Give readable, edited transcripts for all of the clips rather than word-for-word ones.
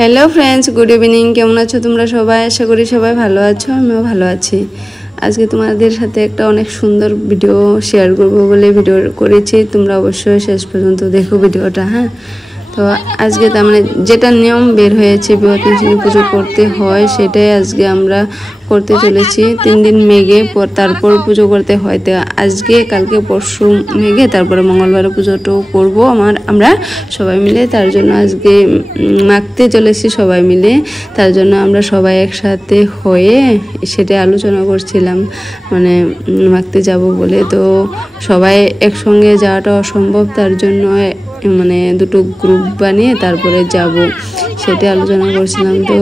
Hello friends, good evening. কেমন আছো তোমরা সবাই? আশা করি সবাই ভালো আছো, আমিও ভালো আছি। আজকে তোমাদের সাথে একটা অনেক সুন্দর ভিডিও শেয়ার করবো বলে ভিডিও করেছি। তোমরা অবশ্যই শেষ পর্যন্ত দেখো ভিডিওটা। হ্যাঁ, তো আজকে তার মানে যেটা নিয়ম বের হয়েছে বিপত্তিনাশিনী পুজো করতে হয়, সেটাই আজকে আমরা করতে চলেছি। 3 দিন মেঘে তারপর পুজো করতে হয়। তো আজকে কালকে পরশু মেঘে, তারপরে মঙ্গলবারে পুজোটাও করবো আমরা সবাই মিলে। তার জন্য আজকে মাখতে চলেছি সবাই মিলে। তার জন্য আমরা সবাই একসাথে হয়ে সেটাই আলোচনা করছিলাম, মানে মাখতে যাব বলে। তো সবাই একসঙ্গে যাওয়াটা অসম্ভব, তার জন্য মানে দুটো গ্রুপ বানিয়ে তারপরে যাব, সেটাই আলোচনা করছিলাম। তো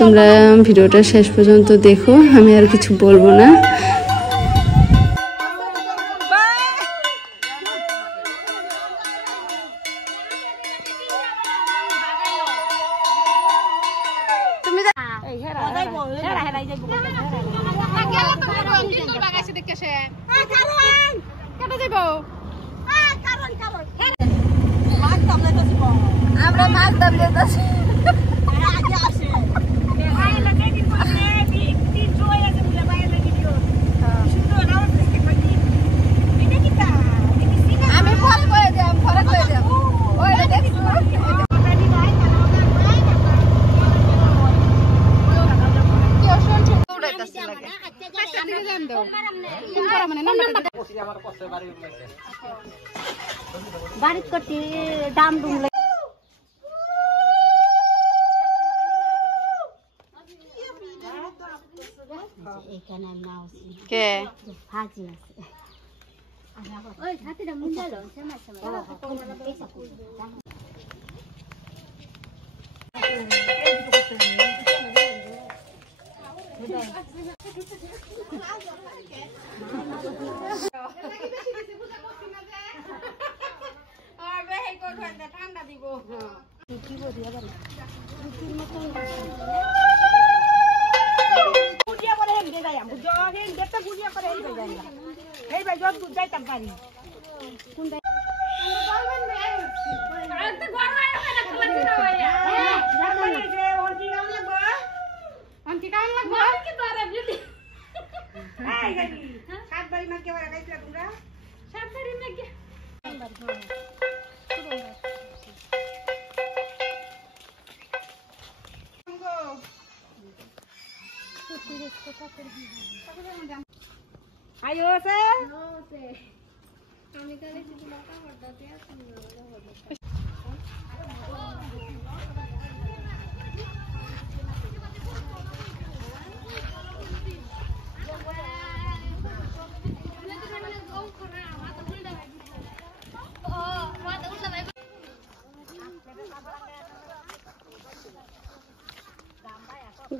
তোমরা ভিডিওটা শেষ পর্যন্ত দেখো, আমি আর কিছু বলবো না। আমরা মাছ দাম দিতেছি। আমি ফল করে দিলাম, ফলে করে দিলাম। ওইটা দেখছি বাড়িতে করতে দাম দুম এখানে নাও কে ভাজি আছে। ওই ছাতিটা মুন্ডালো সময় ঠান্ডা দিব আয়ো সে আমি কালে কিছু মাথা পড়তে আছে।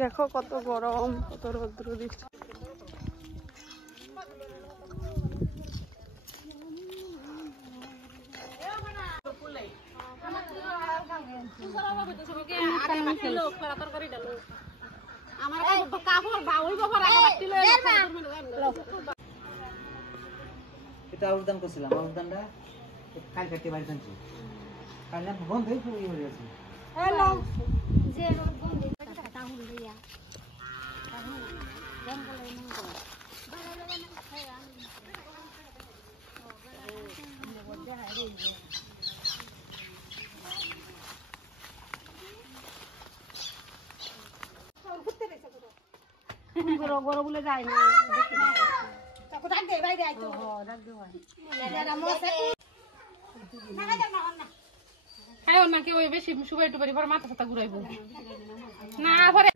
দেখো কত গরম, কত রৌদ্র দিচ্ছে। এটা আউরদান করছিলাম, আউরদানটা কাল কাটতে বাড়ি টানছি, কাল না বন্ধ হয়ে হয়ে গেছে। হ্যালো যে রোদ বন্ধ হয়ে তাহুল দিয়া তাহুল জঙ্গলে মঙ্গল ভালো লাগে না খাই আমি ও বড় হাই রে ঘুরতে গেছে গরো গরো বলে যায় না দেখতে না তো ডাক দে বাইরে আইতো ও ডাক দে ভাই এরা মোসে না না না খাই না কি ওই বেশি সুবাই টুবারি পর মাথা ফাতা ঘুরাইবো না পরে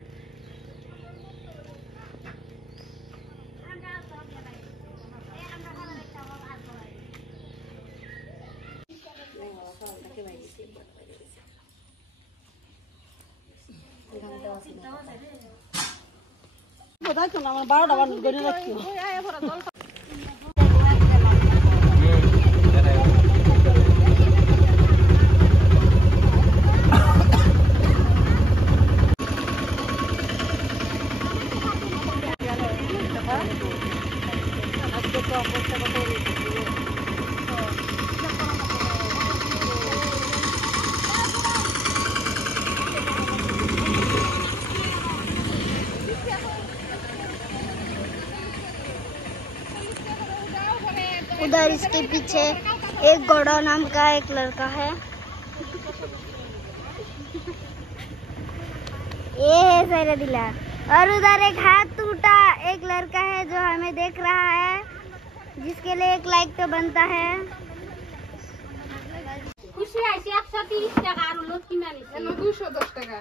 বোঝাই তো না আমার 12টা বাজে গড়ে রাখছি ওই আয় ভরা জল আজকে তো অবস্থা কত उधर इसके पीछे एक गौड़ा नाम का एक लड़का है। ये है सैरदिला। और उधर एक हाथ टूटा एक लड़का है जो हमें देख रहा है, जिसके लिए एक लाइक तो बनता है। খুশি আইছে 130 টাকা আর লোক কিনা নিছে 210 টাকা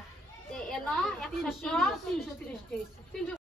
এনো 130 330 টাকা